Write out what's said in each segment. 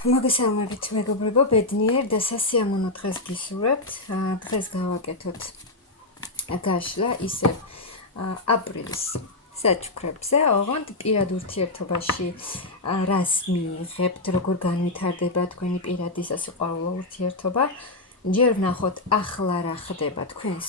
მოგესალმებით მეგობრებო, ბედნიერ და სასიამოვნო დღეს გისურვებთ. დღეს გავაკეთოთ გაშლა ისევ აპრილის საჩუქრებზე, ოღონდ პირად ურთიერთობაში რას მიიღებთ, როგორ განვითარდება თქვენი პირადი სასიყვარულო ურთიერთობა. ჯერ ვნახოთ ახლა რა ხდება თქვენს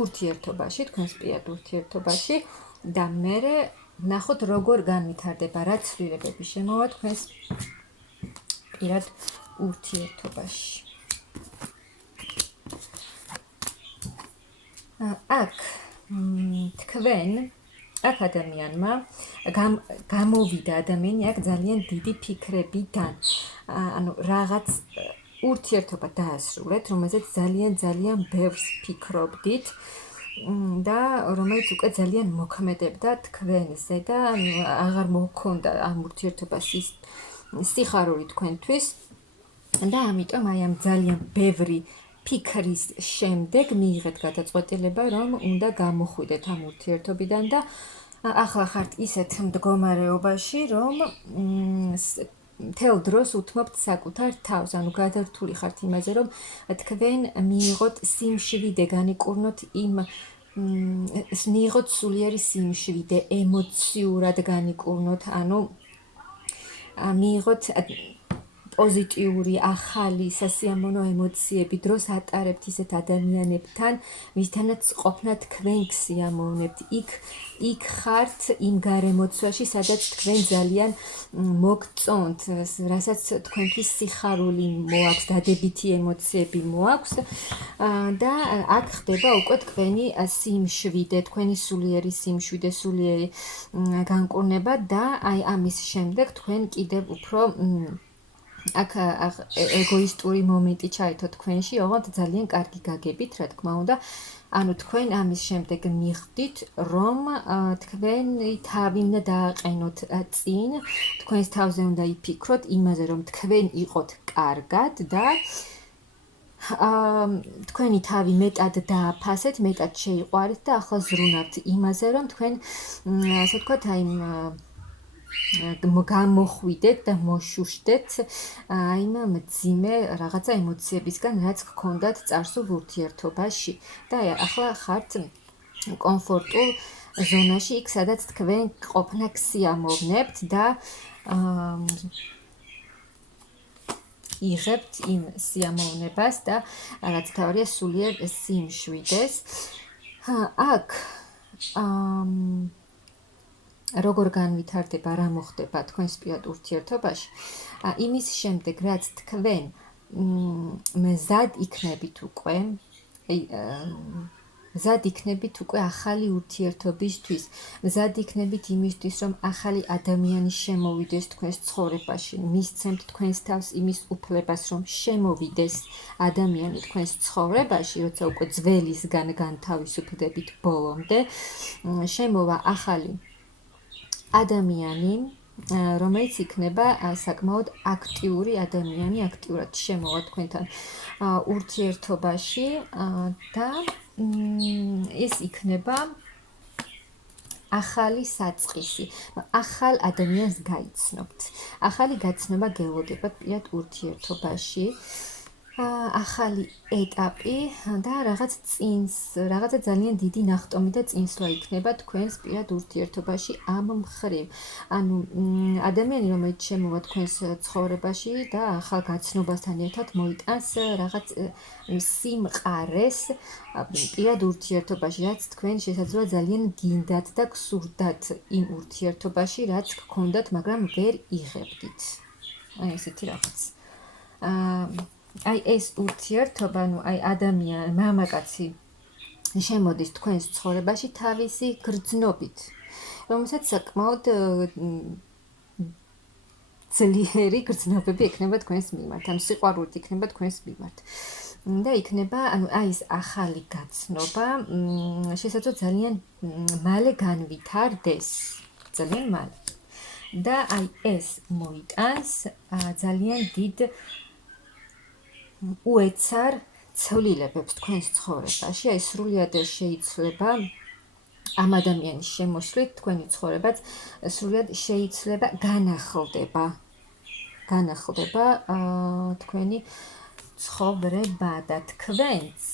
ურთიერთობაში, თქვენს პირად ურთიერთობაში და მერე ვნახოთ როგორ განვითარდება, რა ცვლილებები შემოვა თქვენს პირად ურთიერთობაში. აქ თქვენ აქ ადამიანმა გამოვიდა ადამიანი აქ ძალიან დიდი ფიქრებიდან. ანუ რაღაც ურთიერთობა დაასრულეთ, რომელზეც ძალიან ბევრს ფიქრობდით და რომელიც უკვე ძალიან მოქმედებდა თქვენზე და აღარ მოქონდა ამ ურთიერთობას ის სიხარული თქვენთვის და ამიტომ აი ამ ძალიან ბევრი ფიქრის შემდეგ მიიღეთ გადაწყვეტილება, რომ უნდა გამოხვიდეთ ამ ურთიერთობიდან და ახლა ხართ ისეთ მდგომარეობაში, რომ მთელ დროს უთმობთ საკუთარ თავს, ანუ გადართული ხართ იმაზე, რომ თქვენ მიიღოთ სიმშვიდე, განიკურნოთ იმ მიიღოთ სულიერი სიმშვიდე, ემოციურად განიკურნოთ, ანუ მიიღოთ პოზიტიური, ახალი, სასიამოვნო ემოციები, დროს ატარებთ ისეთ ადამიანებთან, ვისთანაც ყოფნა თქვენ გსიამოვნებთ. იქ ხართ იმ გარემოცვაში, სადაც თქვენ ძალიან მოგწონთ, რასაც თქვენთვის სიხარული მოაქვს, დადებითი ემოციები მოაქვს და აქ ხდება უკვე თქვენი სიმშვიდე, თქვენი სულიერი სიმშვიდე, სულიერი განკურნება და აი ამის შემდეგ თქვენ კიდევ უფრო აქ ეგოისტური მომენტი ჩაითო თქვენში, ოღონდ ძალიან კარგი გაგებით, რა თქმა უნდა. ანუ თქვენ ამის შემდეგ მიხვდით, რომ თქვენი თავი უნდა დააყენოთ წინ, თქვენს თავზე უნდა იფიქროთ იმაზე, რომ თქვენ იყოთ კარგად და თქვენი თავი მეტად დააფასეთ, მეტად შეიყვარეთ და ახლა ზრუნავთ იმაზე, რომ თქვენ ასე ვთქვათ, აი გამოხვიდეთ და მოშუშდეთ იმ მძიმე რაღაცა ემოციებისგან, რაც გქონდათ წარსულ ურთიერთობაში და ახლა ხართ კომფორტულ ზონაში, იქ სადაც თქვენ ყოფნა გსიამოვნებთ და იღებთ იმ სიამოვნებას და რაც თავია სულიერ სიმშვიდეს. აქ როგორ განვითარდება, რა მოხდება თქვენს პირად ურთიერთობაში, იმის შემდეგ, რაც თქვენ მზად იქნებით უკვე ახალი ურთიერთობისთვის, მზად იქნებით იმისთვის, რომ ახალი ადამიანი შემოვიდეს თქვენს ცხოვრებაში, მისცემთ თქვენს თავს იმის უფლებას, რომ შემოვიდეს ადამიანი თქვენს ცხოვრებაში, როცა უკვე ძველისგან განთავისუფლდებით ბოლომდე, შემოვა ახალი ადამიანი, რომელიც იქნება საკმაოდ აქტიური ადამიანი, აქტიურად შემოვა თქვენთან ურთიერთობაში და ეს იქნება ახალი საწყისი. ახალ ადამიანს გაიცნობთ. ახალი გაცნობა გელოდებათ პირად ურთიერთობაში. ახალი ეტაპი და რაღაცა ძალიან დიდი ნახტომი და წინსვლა იქნება თქვენს პირად ურთიერთობაში ამ მხრივ. ანუ ადამიანი, რომელიც შემოვა თქვენს ცხოვრებაში და ახალ გაცნობასთან ერთად მოიტანს რაღაც სიმყარეს პირად ურთიერთობაში, რაც თქვენ შესაძლოა ძალიან გინდათ და გსურდათ იმ ურთიერთობაში, რაც გქონდათ, მაგრამ ვერ იღებდით. აი ესეთი რაღაც. აი ეს ურთიერთობა, ანუ აი ადამიანი, მამაკაცი შემოდის თქვენს ცხოვრებაში თავისი გრძნობით, რომელსაც საკმაოდ ძლიერი გრძნობები ექნება თქვენს მიმართ, ანუ სიყვარულით იქნება თქვენს მიმართ. და იქნება, ანუ აი ეს ახალი გაცნობა, შესაძლოა ძალიან მალე განვითარდეს, ძალიან მალე. და აი ეს მოიტანს ძალიან დიდ უეცარ ცვლილებებს თქვენს ცხოვრებაში, აი სრულად შეიძლება ამ ადამიანის შემოსვლით თქვენი ცხოვრებაც სრულად შეიძლება განახლდება. განახლდება თქვენი ცხოვრება და თქვენს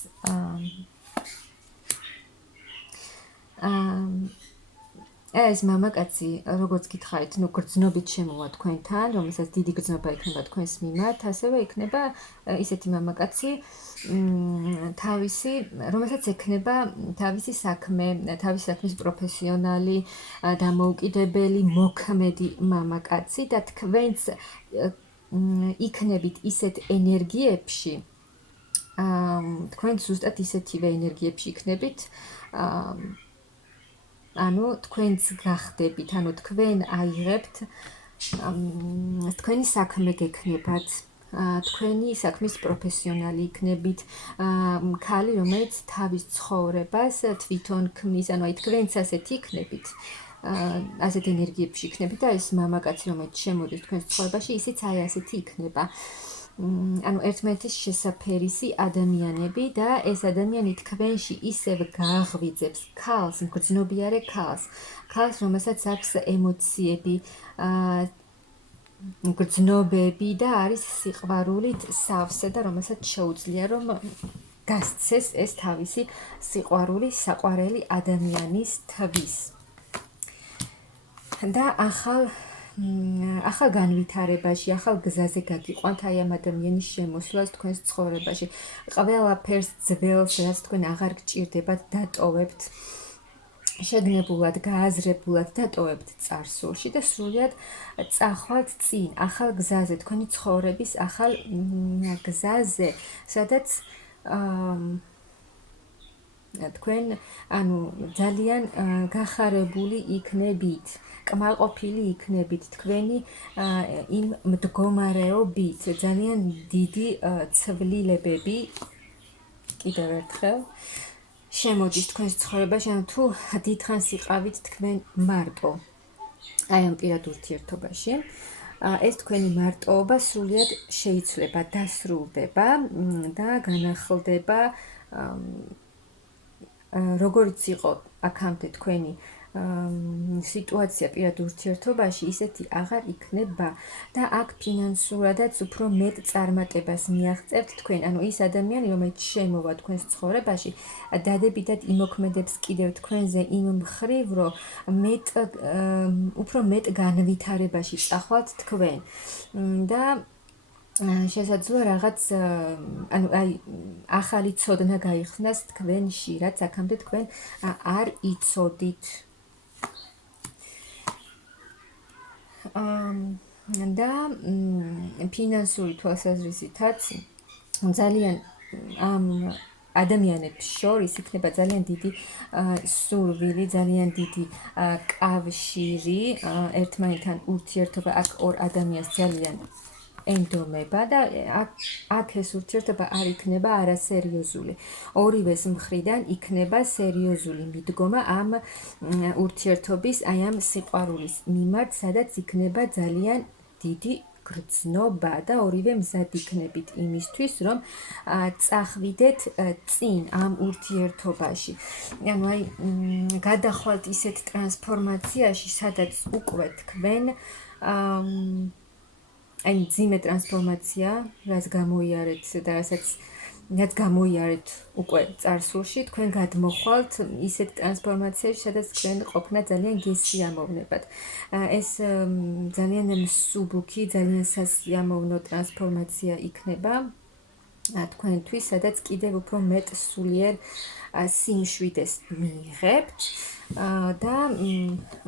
ეს მამაკაცი, როგორც გითხარით, გრძნობით შემოვა თქვენთან, რომელსაც დიდი გრძნობა იქნება თქვენს მიმართ, ასევე იქნება ისეთი მამაკაცი, რომელსაც ექნება თავისი საქმე, თავისი საქმის პროფესიონალი, დამოუკიდებელი, მოქმედი მამაკაცი და თქვენს იქნებით ისეთ ენერგიებში, თქვენ ზუსტად ისეთივე ენერგიებში იქნებით, ანუ თქვენც გახდებით, ანუ თქვენ აიღებთ თქვენი საქმე გექნებათ, თქვენი საქმის პროფესიონალი იქნებით, ქალი, რომელიც თავის ცხოვრებას თვითონ ქმნის, ანუ აი თქვენც ასეთი იქნებით, ასეთ ენერგიებში იქნებით და ეს მამაკაცი, რომელიც შემოდის თქვენს ცხოვრებაში, ისიც აი ასეთი იქნება. ანუ ერთმანეთის შესაფერისი ადამიანები და ეს ადამიანი თქვენში ისევ გააღვიძებს ქალს, მგრძნობიარე ქალს, რომელსაც აქვს ემოციები, გრძნობები და არის სიყვარულით სავსე და რომელსაც შეუძლია რომ გასცეს ეს თავისი სიყვარული საყვარელი ადამიანისთვის. და ახალ განვითარებაში, ახალ გზაზე გაგიყვანთ აი ამ ადამიანის შემოსვლას თქვენს ცხოვრებაში. ყველაფერს ძველს, რაც თქვენ აღარ გჭირდებათ, დატოვებთ. შეგნებულად, გააზრებულად დატოვებთ წარსულში და სრულიად წახვალთ წინ, ახალ გზაზე, თქვენი ცხოვრების ახალ გზაზე, სადაც თქვენ ანუ ძალიან გახარებული იქნებით, კმაყოფილი იქნებით თქვენი იმ მდგომარეობით, ძალიან დიდი ცვლილებები კიდევ ერთხელ შემოდის თქვენს ცხოვრებაში, ანუ თუ დიდხანს იყავით თქვენ მარტო აი ამ პირად ურთიერთობაში, ეს თქვენი მარტოობა სრულიად შეიცვლება, დასრულდება და განახლდება როგორც იყო აქამდე თქვენი სიტუაცია პირად ურთიერთობაში, ისეთი აღარ იქნება და აქ ფინანსურადაც უფრო მეტ წარმატებას მიაღწევთ თქვენ. ანუ ის ადამიანი, რომელიც შემოვა თქვენს ცხოვრებაში, დადებითად იმოქმედებს კიდევ თქვენზე იმ მხრივ, რომ უფრო მეტ განვითარებაში წახვალთ თქვენ. და შესაძლოა რაღაც ანუ აი ახალი ცოდნა გაიხსნას თქვენში, რაც აქამდე თქვენ არ იცოდით. და ფინანსური თვალსაზრისითაც ძალიან ამ ადამიანებს შორის იქნება ძალიან დიდი სურვილი, ძალიან დიდი კავშირი, ერთმანეთთან ურთიერთობა აქ ორ ადამიანს ძალიან ენდომება და აქ ეს ურთიერთობა არ იქნება არასერიოზული. ორივეს მხრიდან იქნება სერიოზული მიდგომა ამ ურთიერთობის, აი ამ სიყვარულის მიმართ, სადაც იქნება ძალიან დიდი გრძნობა და ორივე მზად იქნებით იმისთვის, რომ წახვიდეთ წინ ამ ურთიერთობაში. ანუ აი გადახვალთ ისეთ ტრანსფორმაციაში, სადაც უკვე თქვენ აი ძიმე ტრანსფორმაცია, რაც გამოიარეთ და რაც გამოიარეთ უკვე წარსულში, თქვენ გადმოხვალთ ისეთ ტრანსფორმაციაში, სადაც თქვენ ყოფნა ძალიან გესიამოვნებათ. ეს ძალიან მსუბუქი, ძალიან სასიამოვნო ტრანსფორმაცია იქნება თქვენთვის, სადაც კიდევ უფრო მეტ სულიერ სიმშვიდეს მიიღებთ და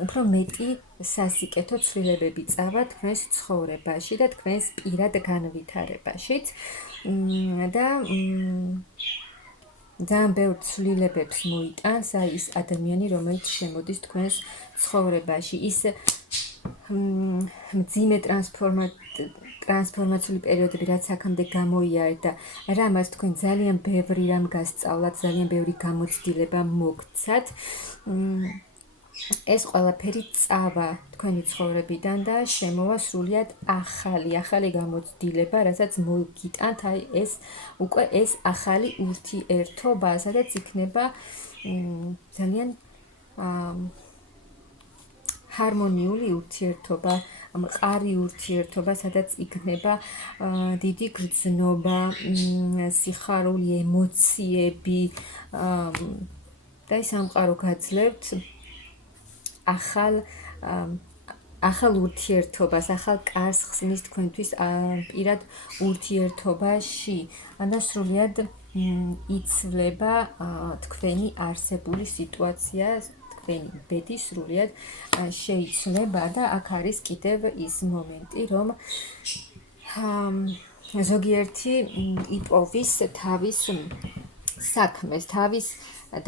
უფრო მეტი სასიკეთო ცვლილებები წავა თქვენს ცხოვრებაში და თქვენს პირად განვითარებაშიც და ძალიან ბევრ ცვლილებებს მოიტანს აი ის ადამიანი, რომელიც შემოდის თქვენს ცხოვრებაში. ის მძიმე ტრანსფორმაციული პერიოდები, რაც აქამდე გამოიარეთ და რამაც თქვენ ძალიან ბევრი რამ გასწავლათ, ძალიან ბევრი გამოცდილება მოგცათ. ეს ყველაფერი წავა თქვენი ცხოვრებიდან და შემოვა სრულიად ახალი გამოცდილება, რასაც მოგიტანთ აი ეს ახალი ურთიერთობა, სადაც იქნება ძალიან ჰარმონიული ურთიერთობა, მყარი ურთიერთობა, სადაც იქნება დიდი გრძნობა, სიხარული, ემოციები და ის სამყარო გაძლევთ ახალ ურთიერთობას, ახალ კარს ხსნის თქვენთვის პირად ურთიერთობაში. და სრულიად იცვლება თქვენი არსებული სიტუაცია, თქვენი ბედი სრულიად შეიცვლება და აქ არის კიდევ ის მომენტი, რომ ზოგიერთი იპოვის თავის საქმეს, თავის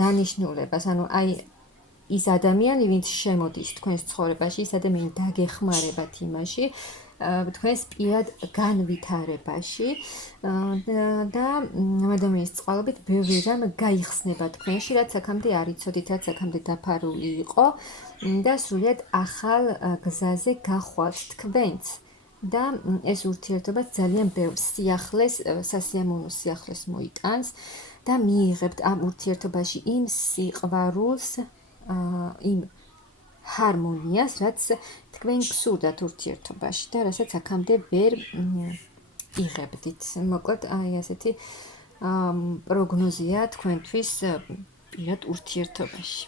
დანიშნულებას, ანუ აი ის ადამიანი, ვინც შემოდის თქვენს ცხოვრებაში, ის ადამიანი დაგეხმარებათ იმაში, თქვენს პირად განვითარებაში და ამ ადამიანის წყალობით ბევრი რამ გაიხსნება თქვენში, რაც აქამდე არ იცოდით, რაც აქამდე დაფარული იყო და სრულიად ახალ გზაზე გახვალთ თქვენც. და ეს ურთიერთობა ძალიან ბევრ სიახლეს, სასიამოვნო სიახლეს მოიტანს და მიიღებთ ამ ურთიერთობაში იმ სიყვარულს, იმ ჰარმონიას, რაც თქვენ გსურდათ ურთიერთობაში და რასაც აქამდე ვერ იღებდით. მოკლედ, აი ასეთი პროგნოზია თქვენთვის პირად ურთიერთობაში.